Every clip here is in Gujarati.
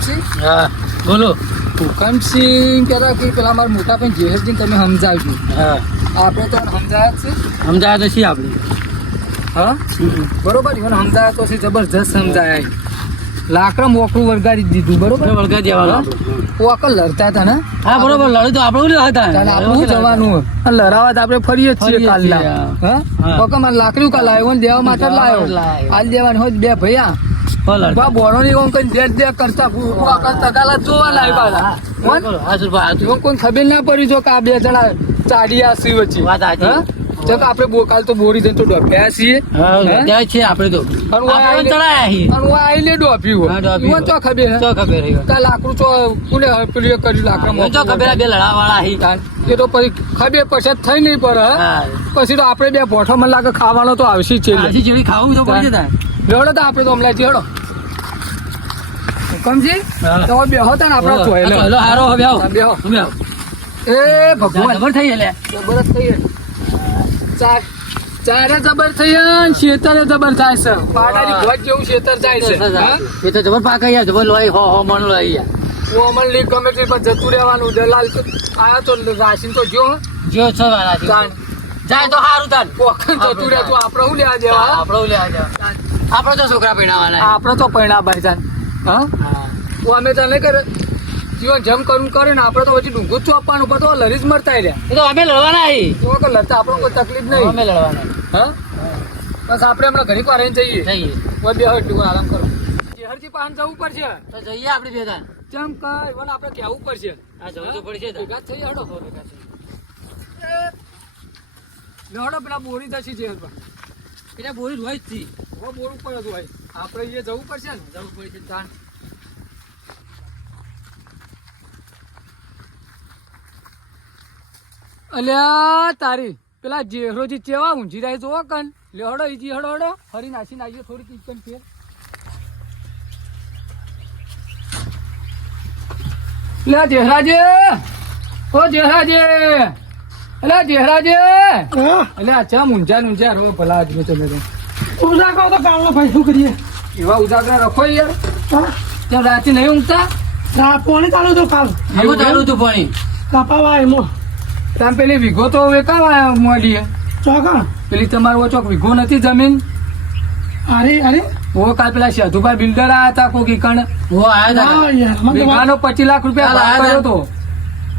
હુકમસિંહ હા. બોલો. હુકમસિંહ કહેતા કે પેલા મારા મોટા ભાઈ જેહરજીને તમે સમજાવજો. હા. આપણે તો સમજાયા છે. સમજાયા તો છીએ આપણે. હા? બરોબર ઇવન સમજાયા તો છે જબરજસ્ત સમજાયા. લાકડા મોકળું વળગાડી દીધું બરોબર? વળગાડી વળગા દેવાનું ઓકલ લડતા હતા ને? હા બરોબર લડ્યું તો આપણે લડતા હતા. આપણું જવાનું લડાવવા તો આપણે ફરીએ જ છીએ છીએ, હા. ઓકે મારે લાકડું કાલ આવ્યો ને દેવા માટે લાવ્યો. આજ દેવાનું હોય બે ભૈયા. બા બોણો ની કોણ કઈ દે દે કરતા ભૂખવા કરતા કાલા જોવા લાવ્યા હતા. કોણ? કોઈ ખબર ના પડી જો કે આ બે જણા ચાડિયા સી વચ્ચે. વાત સાચી. હા? જો કે આપણે બો- તો બોરી જઈને તો ડોફ્યા છીએ. હા, હે? ત્યાં છે આપણે તો. અને હું આપણે આઈને- ચડાયા છીએ. અને હું આઈને ડોફ્યું હા, હોય. ડોફ્યું ઈવન ચો ખબર હે? તો ખબર છે. કાલ લાકડું ચો કોને પેલું એ કર્યું લાકડા તો ખબર બે લડાવાળા છીએ. એ તો પછી પછી થઈ નહીં પડે પછી તો આપડે બે પોઠો મને લાગે ખાવાનો તો આવશે આજી ખાવું તો રેડો તો આપણે તો હમણાં જેડો હુકમજી તો બે તા ને આપણા તો લે. હેલો હારો હવે આવો. બે હો આવો. એ ભગવાન. ખબર થઈ એટલે ખબર થઈ ગઈ. ચાર ચારે જબર થઈ શેતરે જબર થાય છે. પાડાની ભોજ જેવું શેતર જાય છે. એ તો જબર પાક જબર લોહી હો હો મણ લોહી યાર લીગ ગમે પર જતું રહેવાનું દલાલ તો આયા તો રાશિન તો જો જો છો વાળા જાય તો સારું તાન. પોખણ જતું રહે તો આપણે લેવા દેવા આપણે લે આજા આપણો તો છોકરા પૈણાવાના આપણે તો પૈણા ભાઈ જાન હા? હું. અમે તને કરે જીવન જમ કરું કરે ને આપણે તો પછી ડુંગર ચોપવાનું પર તો લડી જ મરતા રહ્યા તો અમે લડવાના છીએ તો કે લડતા આપણો કોઈ તકલીફ નહીં. અમે લડવાના. હા? બસ આપણે હમણાં ઘણી વાર રહીને જઈએ. જઈએ. કોઈ બે હોય ટૂંકો આરામ કરો. હરજી પાન જવું પડશે. તો જઈએ આપણે બે તાન જમ કઈ મને આપણે કહેવું પડશે. હા જવું તો પડશે. ભેગા થઈ હડો. હડો પેલા બોરી જશે છે એટલે બોરી રોજથી હવે બોર ઉપર જ હોય આપણે એ જવું પડશે ને? જવું પડશે તાન અલ્યા તારી પેલા જેહરોજી ચેવા ઊંઝી જાય જોવો કન. લે હડો જી હડો હડો. ફરી નાસી નાખીએ થોડી કિચન ફેર. લે જેહરાજે ઓ જેહરાજે અલ્યા જેહરાજે રો ભલા આદમી તમે તો. ઉજાગરો તો કાલનો ભાઈ શું કરીએ? એવા ઉજાગરા રખો યાર. ત્યાં રાતે નહીં ઊંઘતા? પોણી ચાલુ તો કાલ. ચાલુ હતું પાણી. કપાવા એમો. ત્યાં પેલી વીઘો તો વેકાવા મળી ચોકણ? પેલી તમારો ચોક વીઘો નથી જમીન? અરે અરે. ઓ કાલ પેલા સાધુભાઈ બિલ્ડર આયા હતા કોકી કણ ઓ આયા હા હતા વીઘાનો પચીસ લાખ રૂપિયા કર્યો તો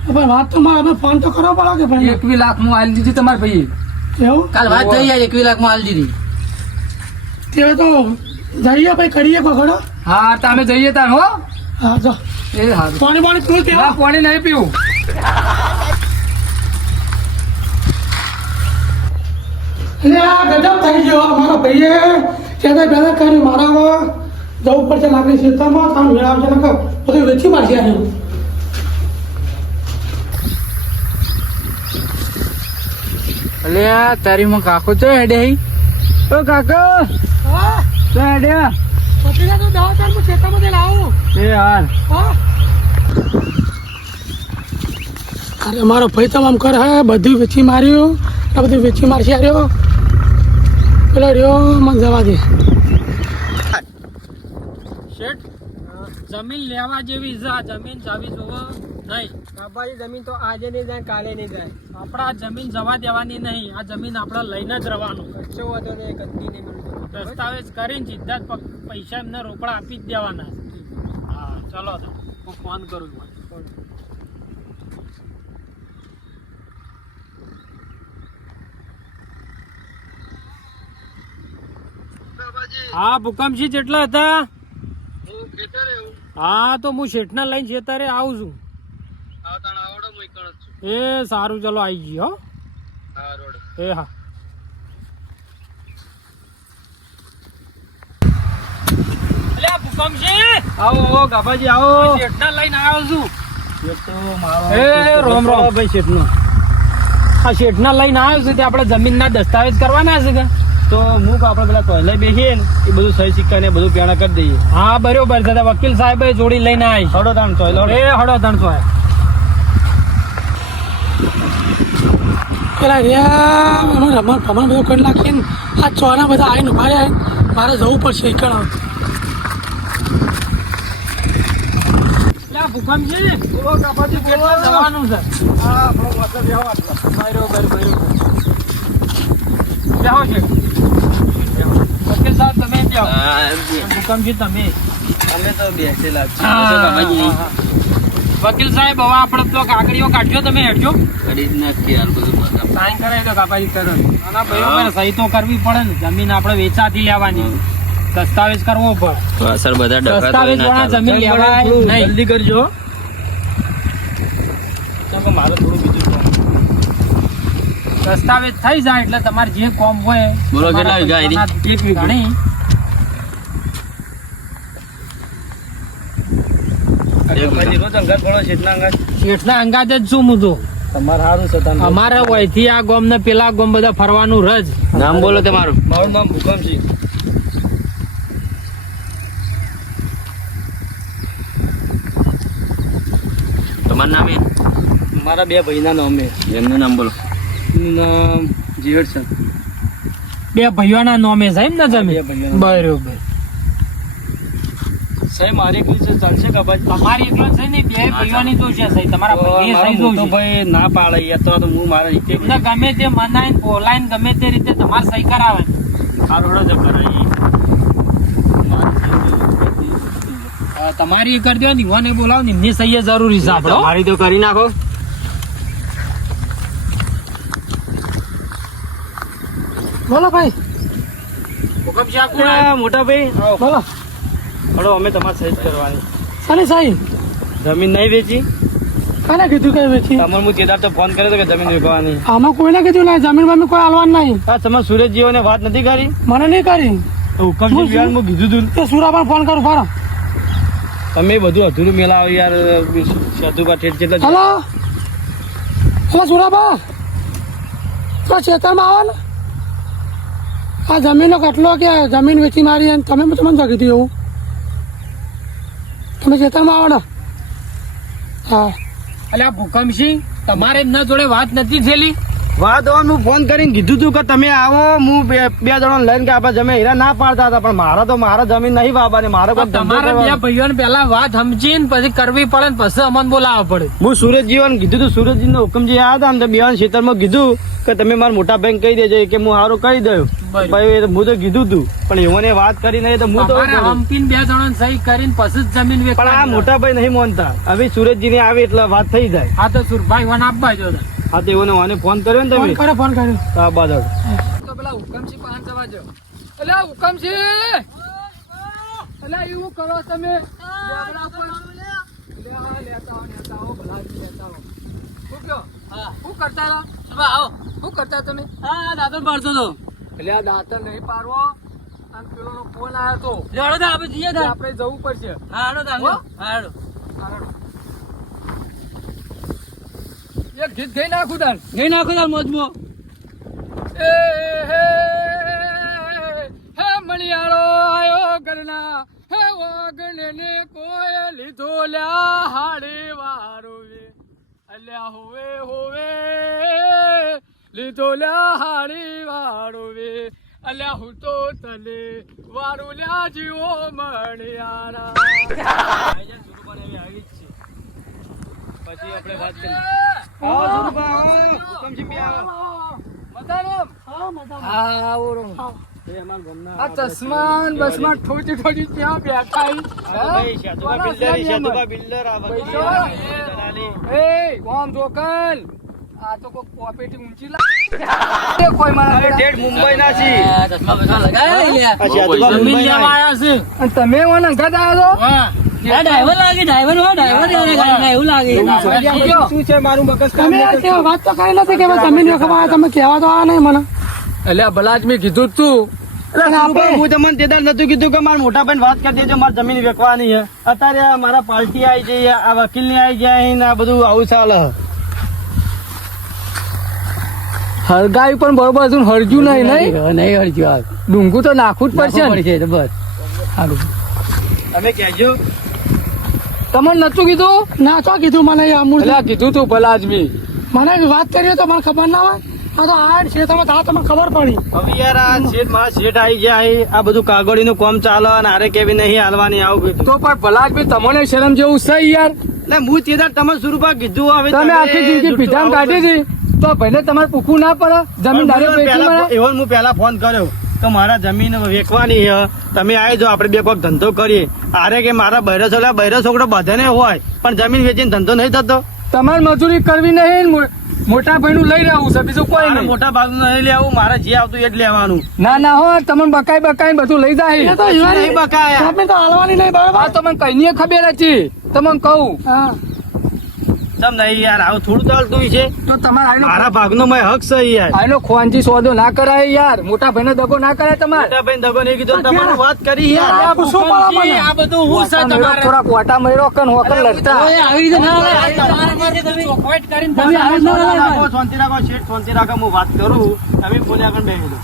પણ વાત તો મારે અમે ફોન તો કરવો પડે કે ભાઈ? એકવી લાખમાં આલી દીધી તમારે ભાઈ એવું? કાલ વાત થઈ જાય એકવી લાખમાં આલી દીધી. તે તો જઈએ ભાઈ કરીએ પકડો હા તમે જઈએ તાર હો. હા જો. એ હા પાણી પાણી તું ત્યાં? પાણી નહીં પીવું. એટલે આ ગજબ થઈ ગયો. અમારા ભાઈએ ત્યાં પહેલા કરી મારામાં જવું પડશે લાકડી ક્ષેત્રમાં તાર મેળવશે. બધું વેચી મારશે આ અલ્યા તારી માં કાકો તો હેડે ઓ કાકો. તો હેડે પતીલા તો દવા તાર હું ખેતરમાંથી લાવું એ હાલ. અરે મારો ભાઈ તો આમ કરે હે બધું વેચી માર્યું. આ બધું વેચી મારશે રહ્યો પેલો રહ્યો મને જવા દે. શેઠ જમીન લેવા જેવી જા જમીન જવી જોવો નહીં. બાબાજી જમીન તો આજે નહીં જાય કાલે નહીં જાય. આપણા જમીન જવા દેવાની નહીં. આ જમીન આપણે લઈને જ રહેવાનું. કશો વાંધો નહીં ગંદી નહીં દસ્તાવેજ કરીને સીધા જ પૈસા એમને રોકડા આપી જ દેવાના. હા ચલો હું ફોન કરું છું. હા ભૂકંપસિંહ જેટલા હતા? હા તો હું શેઠના લઈને છેતારે આવું છું. એ સારું ચલો આવી ગયો હો. એ હા. આવો આવો ગાભાજી આવો. શેઠના લઈને આવ્યો છું. એ એ રોમ રોમ. ભાઈ શેઠનો. આ શેઠના લઈને આવ્યો છું તે આપણે જમીનના દસ્તાવેજ કરવાના છે કે? તો હું આપડે આપણે પેલા ટોયલે બેસીએ ને એ બધું સહી સિક્કા ને બધું પેણા કરી દઈએ. હા બરોબર છે વકીલ સાહેબ જોડી લઈને આવી હડો તાણ ટોયલે એ હડો ત્રણસો આય. પેલા રહ્યા એમાં રમણ ભમણ બધું કરી નાખીને આ ચોના બધા આવીને ઊભા રહ્યા મારે જવું પડશે એકણ ભૂકંપજી બોલો કેટલા જવાનું છે. બરોબર બરોબર. તમે તમે. અમે તો બેસેલા છીએ. વકીલ સાહેબ હવે આપણે તો કાકડીઓ કાઢજો તમે હેડજો. કરી જ નાખીએ હાલ બધું સાઈન કરાવી દો કાપાજી કરો નાના ભાઈઓ સહી તો કરવી પડે ને. જમીન આપણે વેચાતી લેવાની. દસ્તાવેજ કરવો પડે. સર બધા દસ્તાવેજ વાળા જમીન લેવાય નહીં. જલ્દી કરજો. મારે થોડું બીજું દસ્તાવેજ થઈ જાય એટલે તમારે જે કોમ હોય બોલો કેટલા વીઘા? એક વીઘા ગણી કાપાજી રોજ અંગાત પડો છે એટલા અંગાત. શેઠના અંગાત જ છું હું તો તમારે સારું છે તમે અમારે વયથી આ ગોમ ને પેલા ગોમ બધા ફરવાનું રજ. નામ બોલો તમારું મારું. નામ ભૂકંપસિંહ તમારું નામ એ મારા બે ભાઈના નામે એમનું નામ બોલો. નામ જીવડસન બે ભાઈઓના નામે સાહેબ એમ ને તમે. બરોબર. સાહેબ મારે એકલી છે ચાલશે કાપાજી તમારી એકલો છે ને બે ભાઈઓની તો છે સહી તમારા ભાઈ સાહેબ સહી ભાઈ ના પાડે યાર તો હું મારા રીતે એમને ગમે તે મનાઈને બોલાઈને ગમે તે રીતે તમારે સહી કરાવે. આરોડા જ કરાઈ તમારી એ કરી દો ને ઈવોને બોલાવો ને એમની સહી જરૂરી છે આપણો. મારી તો કરી નાખો. બોલો ભાઈ? મોટા ભાઈ. બોલો. હળો અમે તમારે સહી કરવાની. સાની સાહેબ? જમીન નહીં વેચી? કાને કીધું કે વેચી? તમારે હું તેદાર તો ફોન કર્યો હતો કે જમીન વેચવાની. આમાં કોઈને કીધું નહીં જમીન બમીન કોઈ હાલવાનું નહીં. હા તમે સુરજજીઓ ને વાત નથી કરી? મને નહીં કરી. તો હુકમસિંહ વિહાર હું કીધું તું તો સુરા પણ ફોન કરું ફારા તમે બધું અધૂરું મેલાવો યાર સાધુબા ઠેઠ કેટલા હલો? હલો સુરાબા? તો ખેતરમાં આવો ને. આ જમીનનો કેટલો કે જમીન વેચી મારી અને તમે તમને તો કીધું એવું. તમે જતા આવો ને. હા. અલ્યા આ ભૂકંપસિંહ તમારે એમના જોડે વાત નથી થયેલી? વાત હું ફોન કરીને કીધું તું કે તમે આવો. હું બે જણા લઈને કે આપણે જમીન હીરા ના પાડતા હતા પણ મારા તો મારા જમીન નહીં વાવવાની મારે કોઈ તમારા બે. ભાઈઓને પેલા વાત સમજીને પછી કરવી પડે ને પછી અમને બોલાવવા પડે. હું સુરજજીવન કીધું તું સુરજજી નો હુકમજી આવ્યા હતા ને તો બેવાન ખેતરમાં કીધું કે તમે મારા મોટા બેંક કહી દેજો કે હું સારું કહી દઉં. ભાઈ હું તો કીધું તું પણ એઓને વાત કરી નહીં તો હું તો હમપીન બે જણા સહી કરીને પછી જ જમીન પણ આ મોટા ભાઈ નહીં માનતા. હવે સુરજજી ને આવે એટલે વાત થઈ જાય. આ તો સુરભાઈ વન આપવા જો હા તો એઓને ઓને ફોન કર્યો ને ફોન તમે કર્યો ફોન કર્યો. તો આ બાદ તો પેલા હુકમસિંહ પાન જવા જો એટલે હુકમસિંહ! એટલે એવું કરો તમે. લેબડા પર. લે આ લેતા આવો, લેતા આવો, ભલાજી લેતા આવો. શું કહો? શું કરતા હતા? શું કરતા તમે? એટલે આ દાંતર નહીં પારવો અને પેલોનો ફોન આવ્યો તો. એટલે આપણે જવું પડશે. હાડો હારડો. એક ગીત ગઈ નાખું તાર. ગઈ નાખું તાર મોજમો. એ હે હે મણિયાળો આયો ગરના હે વાગણ ને કોઈ લીધો લ્યા હાડી વારો વે. અલ્યા હોવે હોવે લીધો લ્યા હાડી વારો વે. અલ્યા હું તો તને વારું લ્યા જીવો મણિયારા. પછી આપણે વાત કરીએ. આવો સુરભા, આવો. હુકમસિંહ બી આવો. હા આવો એ આ ચશ્માન બસમાં ઠોચી ઠોચી ત્યાં બેઠા આ તો છે કોઈ ઊંચી લાગે. કોઈ મારા બેટા. ઠેઠ મુંબઈના છીએ. આ છે. તમે ઓન અંગાત આવ્યા? હા શું છે? મારું મગજ તમે વાત તો કરી નથી કે તમે કહેવા તો આ નહીં મને. એટલે ભલા જ મેં કીધું તું. હું તમને તે દાડે નતું કીધું કે મારા મોટા ભાઈ વાત કરી દેજો મારી જમીન વેચવાની છે. અત્યારે મારા પાર્ટી આવી ગઈ આ વકીલની આવી ગયા ને આ બધું આવું ચાલે હરગાઈ પણ બરોબર છે હરજ્યું નહીં નહીં? નહીં હરજ્યું ડુંગું તો નાખવું જ પડશે બસ. સારું. તમે કહેજો. તમને નતું કીધું? ના તો કીધું મને આ કીધું તું ભલા જ મને વાત કરી તો મને ખબર ના હોય? આ તો આઠ છે તમે તા આ તમને ખબર પડી. હવે યાર આ શેઠ મારા શેઠ આવી ગયા. આ બધું કાગળીનું કામ ચાલે અને આરે કેવી નહીં હાલવાની આવું તો પણ ભલા જ તમને શરમ જેવું છે યાર? ને હું તેદાર તમે સુરપા કીધું હવે તમે આખી જિંદગી પીધામ કાઢી. હતી તો ભાઈને તમારે પૂકવું ના પડે જમીન ડાયરેક્ટ એવો હું પહેલા ફોન કર્યો. કે મારા જમીન વેચવાની છે. તમે આવી જાઓ આપણે બે કોઈક ધંધો કરીએ. અરે કે મારા બૈરો છોકરા બૈરો છોકરો બધાને હોય પણ જમીન વેચીને ધંધો નહીં થતો. તમારે મજૂરી કરવી નહીં મોટા ભાઈનું લઈ રહ્યું છે બીજું કોઈ નહીં. મોટા ભાગનું નહીં લેવું મારે જે આવતું એ જ લેવાનું. ના ના હો તમને બકાઈ બકાઈ બધું લઈ જાય. તો નહીં બકાય. તમે તો હાલવાની નહીં બરાબર? તો મને કઈ ખબર હતી. તમને કહું. તમ નહીં યાર આવું થોડું ચાલતું છે. તો તમારે મારા ભાગનો મેં હક છે યાર. આનો ખોનજી સોદો ના કરાય યાર. મોટા ભાઈને દગો ના કરાય તમારે. મોટા દગો નહીં કીધો તમારે વાત કરી યાર. આ પૂછો મને. આ બધું હું છે તમારે? થોડાક વાટા મેળો કન હોકર લડતા? આવી રીતે ના આવે. ચોખવટ કરીને તમે આવી ના આવે. શાંતિ રાખો શેઠ શાંતિ રાખો હું વાત કરું તમે બોલ્યા આગળ બેસી લો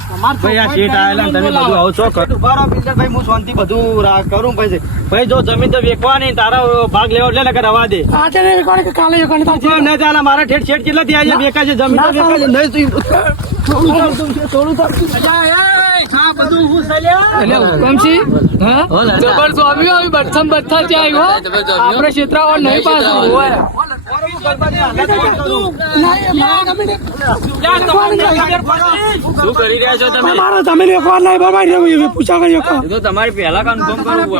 ભાઈ આ શેઠ આયેલા તમે બધું આવો છો કરો. ઊભા રહો બિલ્ડર ભાઈ હું શાંતિ બધું કરું ભાઈ ભાઈ જો જમીન તો વેચવાની તારા ભાગ લેવો એટલે નકર રવા દે. આજે નહીં વેચવાની કાલે વેચવાની તાર ચાલે મારા ઠેઠ શેઠ કેટલા ત્યાં છે બેકા છે જમીન વેચાય છે. નહીં થોડું થોડું બધું હું છે લ્યા? એટલે હુકમસિંહ હા? જબર સ્વામી આવી બચ્છા ત્યાં આવ્યો આપણે ક્ષેત્રાવળ નહીં પાછું. હોય શું કરી રહ્યા છો તમે મારા જમીન વેચવાની નહીં પૂછા. તો તમારે પહેલા કન્ફર્મ કરવું.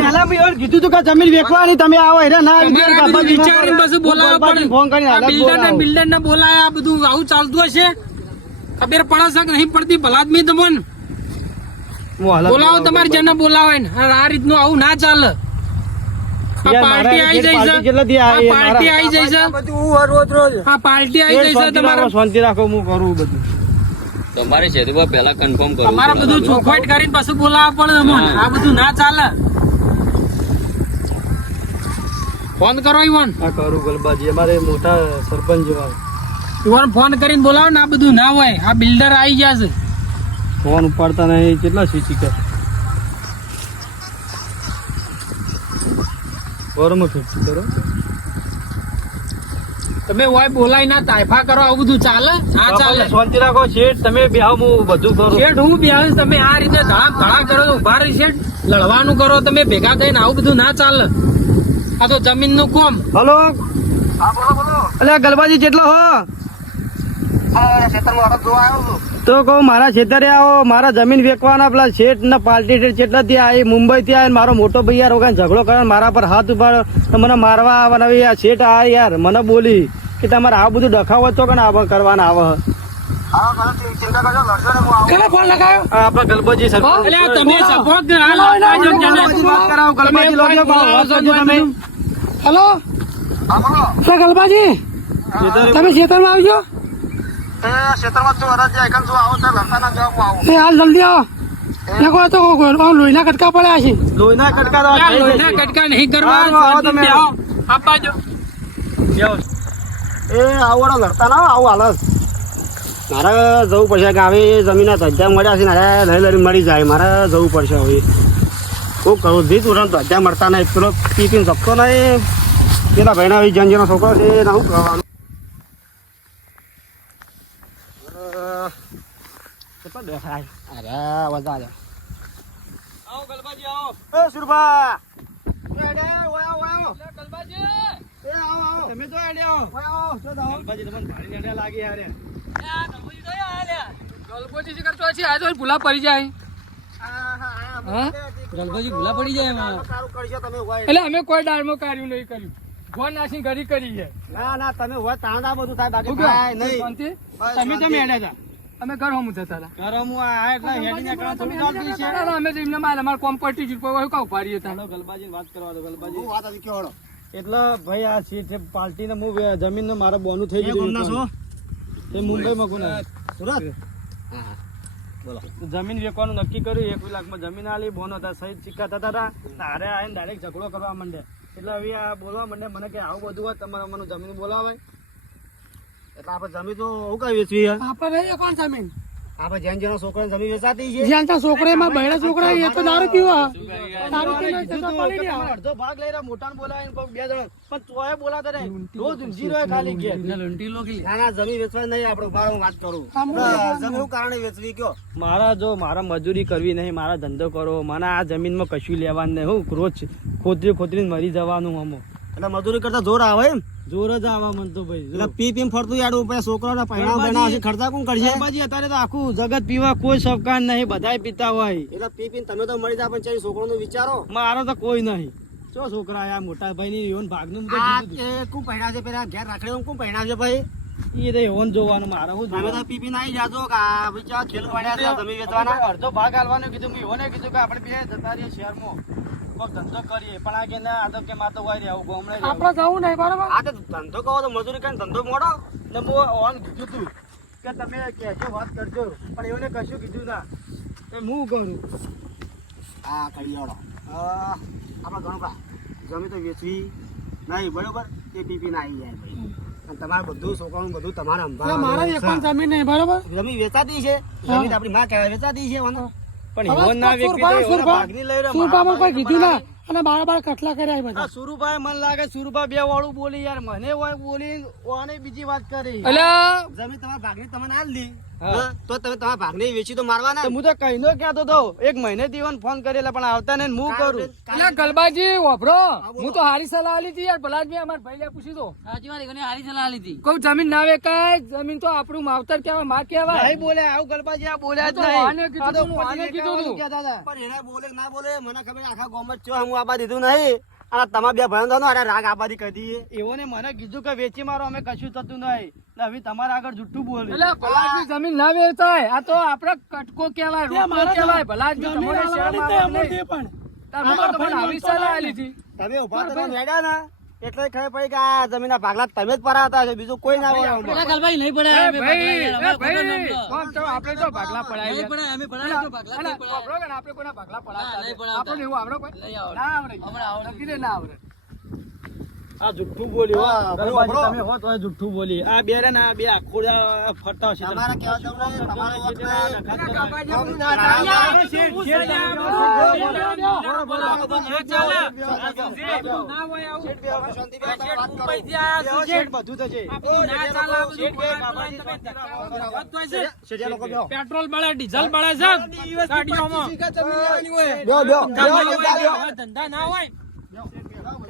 પહેલા કીધું તું કે જમીન તમે આવો હેરા ના વિચારીને પછી બોલાવવા પડે. ફોન કરીને બિલ્ડર ને. બિલ્ડર ને બોલાય આ બધું આવું ચાલતું હશે ખબર પડે છે કે નહીં પડતી ભલા આદમી તમને બોલાવો તમારે જેને બોલાવે ને આ રીતનું આવું ના ચાલે પાર્ટી આવી જાય છે આ પાર્ટી આવી જાય છે આ પાર્ટી આવી શેઠ, છે તમારે શાંતિ રાખો હું કરું બધું. તમારે શેરીમાં પહેલા કન્ફર્મ કરવું તમારે બધું ચોખવટ કરીને પછી બોલાવવા પડે તમને આ બધું ના ચાલે. ફોન કરો ઈવન. આ કરું ગલબાજી. અમારે મોટા સરપંચ જેવા. ઈવન ફોન કરીને બોલાવો ને આ બધું ના હોય. આ બિલ્ડર આવી ગયા છે. ફોન ઉપાડતા નહીં કેટલા સીસી કર બરોબર ફિક્સ કરો. તમે હોય બોલાય ના તાયફા કરો આવું બધું ચાલે? આ ચાલે. શાંતિ રાખો શેઠ તમે બેહો હું બધું કરો. શેઠ હું બી તમે આ રીતે ધડા ધડા કરો તો ઊભા રહી શેઠ. લડવાનું કરો તમે ભેગા થઈને આવું બધું ના ચાલે. આ તો જમીનનું કોમ. હલો? અલ્યા ગલબાજી કેટલો હો. તો કહું મારા ખેતરે આવો મારા જમીન વેચવાના પેલા શેઠ ને પાર્ટી શેઠ જેટલા ત્યાં આવી મુંબઈ થી આવી મારો મોટો ભાઈ યાર વગર ઝઘડો કરે મારા પર હાથ ઉપાડ મને મારવા આવવાના યાર શેઠ આ યાર મને બોલી કે તમારે આ બધું ડખાવો તો કે આવા કરવાના આવે. લગાવ્યો? ગલબાજી તમે ખેતરમાં ના, ના, ક્ષેત્રમાં જો ના, જેને. ના, વાત આવો તો તમે હેલો એ હાલ જલ્દી આવો ને કોઈ તો લોહીના કટકા પડ્યા છે. લોહીના કટકા તો લોહીના કટકા નહીં કરવા. આવો, તમે. આવો. આપવા જો. એ આવડો લડતા ના આવું હાલત મારે જવું પડશે કે આવી જમીન ધજ્જા મળ્યા છે ને અરે લઈ લડી મળી જાય. મારે જવું પડશે હવે. શું કરું? જી તું ધજ્જા મળતા નહીં. પેલો પી પીને શકતો નહીં. પેલા ભાઈના જન જેનો છોકરો છે એને શું કરવાનું અરે, દેખાય અરે બધા જ આવો ગલબાજી આવો એ સુરભા એડે ઓયા ઓયા આવો, ગલબાજી એ આવો, આવો. તમે તો એડે આવો. ઓયા આવો, જો તો આવો. ગલબાજી તમને ભારી અડે લાગી યાર. ગલગોજી શું કરતો છે? આ તો ભૂલા પડી જાય હા? ગલબાજી ભૂલા પડી જાય એમાં. તમે એટલે અમે કોઈ ડાળમાં કાર્યું નહીં કર્યું ફોન નાસી ઘડી કરી છે ના ના તમે હોય તાંડા બધું થાય બાકી નહીં તમે. તમે હતા. અમે ઘર હમું જતા હતા. ઘર હું આ એટલે હેડીને કરવા થોડી ચાલતી છે. ના, ના, અમે એમને મારે અમારે કોમ પટી જ કોઈ હોય પાડી હતા? ગલબાજી. વાત કરવા દો ગલબાજી. એટલે ભાઈ આ સીટ પાર્ટીને હું જમીન ને મારા બોનું થઈ ગયું એ મુંબઈમાં કોને સુરત? બોલો. જમીન વેચવાનું નક્કી કર્યું એક લાખમાં જમીન આલી બોનો હતા સહિત સિક્કા થતા હતા. તારે આવીને ડાયરેક્ટ ઝઘડો કરવા માંડે. એટલે હવે આ બોલવા માંડે મને કે આવું બધું હોય તમારે મને જમીન બોલાવે એટલે આપણે જમીન તો હું કઈ વેચવી આપણે રહી કોણ જમીન? આપણે જેન જેનો છોકરાને જમીન વેચાતી છે. જ્યાં ત્યાં છોકરા એમાં બહેરા છોકરા એ તો દારૂ પીવા. દારૂ પીને કીધું પડી રહ્યા. અડધો ભાગ લઈ રહ્યા મોટાને બોલાવીને કોક બે જણ. પણ તોય બોલાતા નહીં. રોજ ઊંઝી રહ્યો ખાલી ઘેર. ના ના જમીન વેચવા નહીં આપણે ઊભા હું વાત કરું. હા, જમીન કારણે વેચવી કયો? મારા જો મારા મજૂરી કરવી નહીં મારા ધંધો કરો. મને આ જમીનમાં કશું લેવાનું નહીં. હું રોજ ખોતરી ખોતરી મરી જવાનું અમો એટલે મજૂરી કરતા જોર આવે એમ? જોર જ આવા મન તો ભાઈ એટલે પી પી ફરતું યાડું પછી છોકરાઓના પૈણા બૈણા હશે ખર્ચા કોણ કરશે? બાજી અત્યારે તો આખું જગત પીવા કોઈ શોકાન નહીં બધાય પીતા હોય. એટલે પી પી તમે તો મળી જાય પણ ચાલી છોકરાનું વિચારો. મારો તો કોઈ નહીં. ચો છોકરા આ મોટા ભાઈ ની યોન ભાગનું આ કોણ છે પેલા? ઘેર રાખડે કોણ પૈણા છે ભાઈ. એ તો એવન જોવાનું મારે હું તમે તો જોવાનું? પી પી જાજો કે આ વિચાર ખેલ પડ્યા છે જમી વેચવાના? અડધો ભાગ આલવાનો કીધું મેં એવોને કીધું કે આપણે બે જતા રહીએ શહેરમાં. કોઈક ધંધો કરીએ. પણ આ કે ના આ તો કે માં તો હોય રહેવું ગામડે આપણે જવું નહીં બરાબર? આ તો ધંધો કહો તો મજૂરી કરીને ધંધો મોડો? ને હું ઓન કીધું તું કે તમે કહેજો વાત કરજો. પણ એવને કશું કીધું ના. એ હું કરું? આ કડિયાળો આવડો ઘણું કા જમી તો વેચવી. નહીં બરોબર? એ પી પી ના આવી જાય ભાઈ. તમારે બધું છોકરાનું બધું તમારે મારા મારે એક પણ જમીન નહીં બરાબર. જમીન વેચાતી છે. જમીન આપણી માં કહેવાય વેચાતી છે વાંધો. પણ હવે એવન ના વેચી સુરભા, તો ભાગની લઈ રહ્યો. સુરભામાં કોઈ કીધું ના અને બાર બાર કટલા કર્યા બધા સુરુભાઈ મને લાગે સુરુભા બે વાળું બોલી યાર મને હોય બોલી ઓને બીજી વાત કરી અલ્યા જમીન તમારા ભાગની તમે ના. હા, તો તમે તમારા ભાગની વેચી તો મારવાના. હું તો કહીનો ક્યાં તો. એક મહિને દીવન ફોન કરેલા પણ આવતા ને હું કરું? એટલે ગલબાજી વાપરો. હું તો હારી સલાહ આલી હતી યાર ભલા જ અમાર ભાઈ પૂછી દો કહું જમીન ના વેકાય જમીન તો આપણું માવતર કેવાયમાં કેવાય નહીં બોલે આવું ગલબાજી આ બોલ્યા જ નહીં. આને કીધું તો તું, આને કીધું તું. પણ એને બોલે ના બોલે મને ખબર આખા ગોમત જ ચો હું આપવા દીધું નહીં. અને તમે બે ભાઈઓ અરે રાગ આપવાથી કહી એવો ને મને કીધું કે વેચી મારો અમે કશું થતું નહીં. હવે તમારા આગળ જુઠ્ઠું બોલ્યું અલ્યા ભલાજની જમીન ના વેચાય. આ તો આપડે કટકો કેવાય રોટલો કેવાય ભલાજની જમીન તમારે શરમ આવે નહીં. પણ. તાર તો મને આવી સલાહ આલી તમે ઊભા તો રેડ્યા ને. એટલે ખબર પડી કે આ જમીનના ભાગલા તમે જ પરાતા હતા બીજું કોઈ ના કોમ તો આપણે તો ભાગલા પડાય અલા, વાપરો કે ના, આપણે કોઈના ભાગલા પડાવતા નથી. આપણને એવું આવડે કોઈ? ના આવડે. ના આવડે. આ જુઠ્ઠું બોલ્યું હા, તમે હો તો જુઠ્ઠું બોલી આ બે ને આ બે આખોડા ફરતા હશે તમારા તમારો. પેટ્રોલ બળે ડીઝલ બળે છે ગાડીઓમાં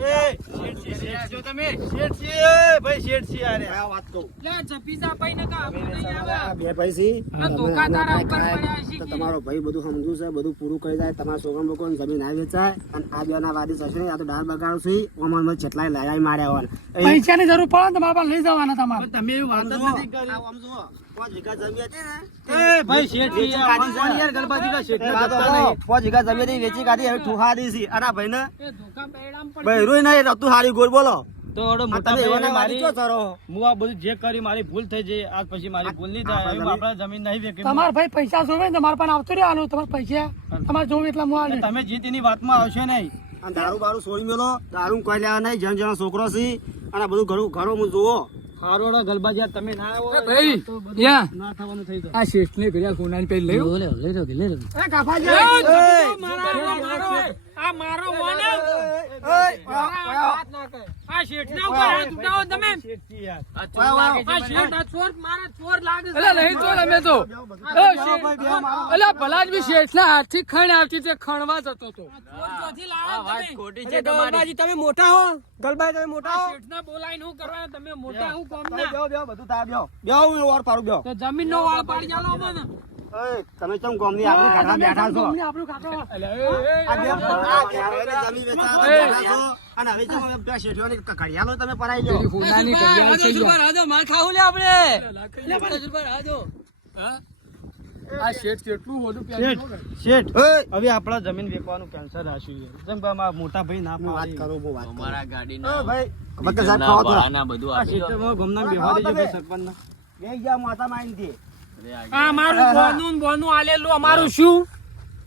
બેહો, બેહો, બેહો, બેહો, બેહો. ધંધા ના હોય આ વાત કહું. લે જપીસા પાઈ ને કા આવે બે ભાઈ ધોકા તારા ઉપર પડ્યા છે તમારો ભાઈ બધું સમજુ છે બધું પૂરું કરી જાય તમારા છોકરા લોકોને જમીન આવી વેચાય અને આ બે ના વાદી થશે આ તો ડાળ બગાડું છું ઓમાં મને જેટલાય લડાઈ માર્યા હોય પૈસા ની જરૂર પડે તમારા પાસે લઈ જવાના તમારે તમે એવી વાત નથી કરી આમ. પાંચ વીઘા જમીન હતી ને એ ભાઈ શેઠ વેચી કાઢી છે. યાર ગલબાજી કા શેઠ એ વાત ને તો પાંચ વીઘા જમીન હતી, વેચી કાઢી હવે ઠુહા દી અને આ ભાઈને એ ધોકા બેડામ પડી બૈરું નહીં રહેતું હારી ગોળ બોલો. તો ઓડો આ મોટા તમે ભાઈ એવાના વાદી મારી હું આ બધું જે કરી મારી ભૂલ થઈ જઈ આજ પછી મારી ભૂલ નહીં થાય. હવે જમીન નહીં તમારે ભાઈ પૈસા જોવે ને તમારા પાસે આવતું રહેવાનું તમારે પૈસા. તમારે જોવે એટલા હું આલે તમે જે તેની વાતમાં આવશો નહીં. અને દારૂ બારૂ છોડી મેલો દારૂ કોઈ લેવા નહીં જણ જણ છોકરો છે. અને બધું ઘરું ઘરો હું જુઓ. હારોડો ગલબાજી તમે ના આવો ભાઈ યા. ના થવાનું થઈ ગયું આ શેઠ ને ઘડિયાળ કોનાની પેલી લઈ એ કાફાજી આ મારો વોને આ શેઠ ના ઉપર હાથ ઉઠાવો તમે આ શેઠ આ ચોર મારા ચોર લાગે છે અલા નહીં તો અમે તો એ શેઠ- અલ્યા ભલા જ બી શેઠના હાથથી ખણ આવતી તે ખણવા જતો તો ચોર ચોથી લાવે તમે ગલબાજી તમે મોટા હો ગલબાજી તમે મોટા હો શેઠ ના બોલાવીને હું કરવા તમે મોટા હું કોમ ના બેહો બેહો બધું તા બેહો બેહો હું ઓર પાડું બેહો તો જમીન નો વાળ પાડી ચાલો મને એ, તમે ચમ ગોમની આગળ કાઢવા બેઠા છો? આપણું કાકા આ બે આ બે ભાઈને જમીન વેચાવા બેઠા છો? અને હવે બે શેઠિયોની તમે પરાઈ લો. ગઈ. હા? આ શેઠ કેટલું બધું શેઠ શેઠ એ, હવે આપણા જમીન વેચવાનું કેન્સર રાખ્યું છે. જેમ કે અમારા મોટા ભાઈ ના વાત કરો કરું હું વાત કરું. અમારા ગાડીના ભાઈ વકીલ સાહેબ થોડા. બધું આપી દો. ગમના બેહવા દેજો ભાઈ. સરપંચના. બેહી ગયા માતા માઈનથી. અરે આ મારું બોનું ને બોનું આલેલું અમારું શું?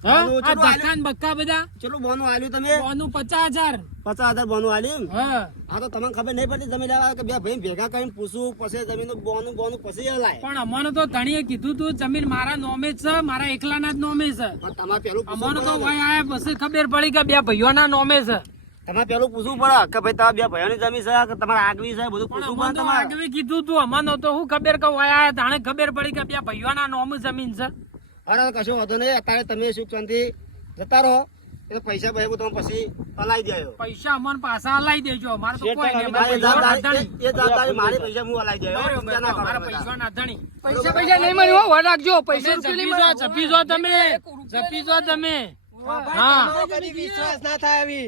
હા? બોનું આ ધક્કા ને બક્કા બધા? ચેટલું બોનું આલ્યું તમે? બોનું પચાસ હજાર. પચાસ હજાર બોનું આલ્યું હા. તો તમને ખબર નહીં પડતી જમીન લેવા કે બે ભાઈ ભેગા કરીને પૂછું પછી જમીન બોનું બોનું પછી લાય પણ અમને તો ધણીએ કીધું તું જમીન મારા નોમે છે મારા એકલાના જ નોમે છે. તમારે પેલું અમને તો પડે આયા પછી ખબર પડી કે બે ભાઈઓના નોમે છે. તમારે પેલું પૂછવું પડે કે ભાઈ તમારા બે ભાઈઓની જમી છે કે તમારે આગવી છે બધું પૂછવું પડે તમારે? આગવી કીધું તું અમને તો શું ખબર કે વય આયા તાણે ખબર પડી કે બે ભાઈઓના નોમ જમીન છે. અરે કશું વાંધો નહીં અત્યારે તમે સુખ શાંતિ જતા રહો એટલે પૈસા ભાઈ તમે પછી અલાઈ દેજો. પૈસા અમને પાછા હલાઈ દેજો અમારે તો કોઈ નહીં આ એ એ- એ મારી પૈસા હું અલાઈ દેજો તમે તાર. પૈસા ના ધણી. પૈસા પૈસા નહીં મળ્યો હો રાખજો પૈસા તમે. જપી જો તમે. જપી જો તમે. હા. કદી વિશ્વાસ ના થાય આવી.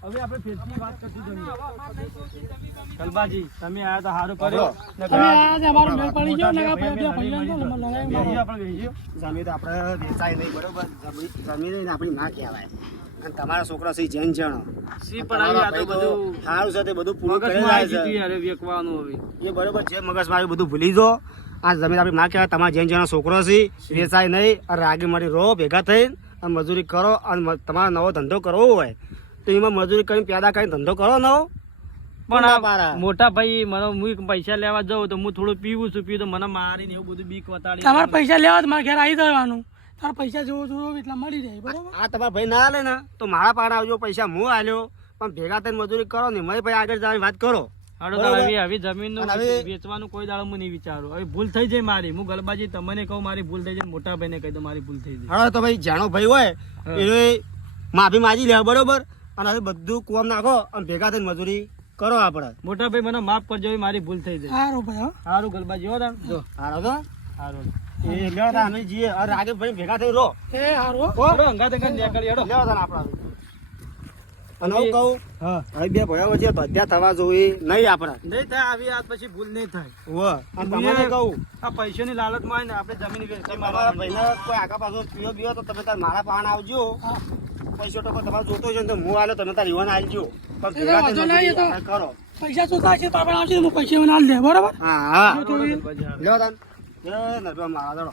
હવે આપણે ફેરથી વાત કરતી જમીએ કલબાજી તમે આયા તો સારું કર્યો. તમે આ જે અમારો મેળ પડી ગયો ને આપણે બે ને લડાઈ આપણે. જમીન તો આપણે વેચાય નહીં બરોબર? જમીન જમીન આપણી ના કહેવાય. અને તમારા છોકરા સી જૈન જણો સી પણ આવી આ તો બધું સારું છે તે બધું પૂરું કરી આવી જાય છે અરે વેકવાનું હવે. એ બરોબર છે મગજમાં આવ્યું બધું ભૂલી જો આ જમીન આપણી ના કહેવાય તમારા જૈન જણો છોકરો છે વેચાય નહીં અને રાગી મારી રહો ભેગા થઈને અને મજૂરી કરો અને તમારો નવો ધંધો કરવો હોય તો એમાં મજૂરી કરીને પેદા કરીને ધંધો કરો નવો. પણ મોટા ભાઈ મને હું પૈસા લેવા જાઉં તો હું થોડું પીવું છું પીવું તો મને મારીને એવું બધું બીક વતાડી તમારે પૈસા લેવા મારા ઘેર આવી જવાનું. તારા પૈસા જેવો જોવો એટલા મળી જાય બરોબર? આ તમારા ભાઈ ના આલે ને તો મારા પાસે આવજો પૈસા હું આલ્યો પણ ભેગા થઈને મજૂરી કરો ને મારી ભાઈ આગળ જવાની વાત કરો. હવે હવે જમીનનું વેચવાનું કોઈ દાડો હું નહીં વિચારું. હવે ભૂલ થઈ જાય મારી. હું ગલબાજી તમને કહું મારી ભૂલ થઈ જાય મોટા ભાઈને કહી દો મારી ભૂલ થઈ જાય. તો ભાઈ જાણો ભાઈ હોય એ માફી માગી લેવા બરોબર? અને હવે બધું કુવામ નાખો અને ભેગા થઈને મજૂરી કરો આપણે. મોટા ભાઈ મને માફ કરજો મારી ભૂલ થઈ જાય. સારું ભાઈ સારું ગલબાજી હો. જો તો સારું એ લેવા તા અમે જઈએ અને રાગે ભાઈ ભેગા થઈ રહો. એ સારું હો. હેડો, અંગાત અંગાત નીકળી, હેડો. લેવા તા આપણે અને હું કહું હા. બે ભયા વચ્ચે ધદ્યા થવા જોઈએ નહીં આપણે. નહીં થાય આવી આજ પછી ભૂલ નહીં થાય. અને તમને કહું. આ પૈસાની લાલચમાં આવીને આપણે જમીન મારા ભાઈને કોઈ આગા પાછો પીવો બીવો તો તમે તાર મારા પાન આવજો. પૈસો ટકો તમારે જોતો છે ને તો હું આલો તમે તાર યુવાન આવજો કરો. પૈસા જોતા છે? તો આપણે આવશે હું પૈસા દે બરોબર? હા હા. લેવા તાન એ નરવા મારા દડો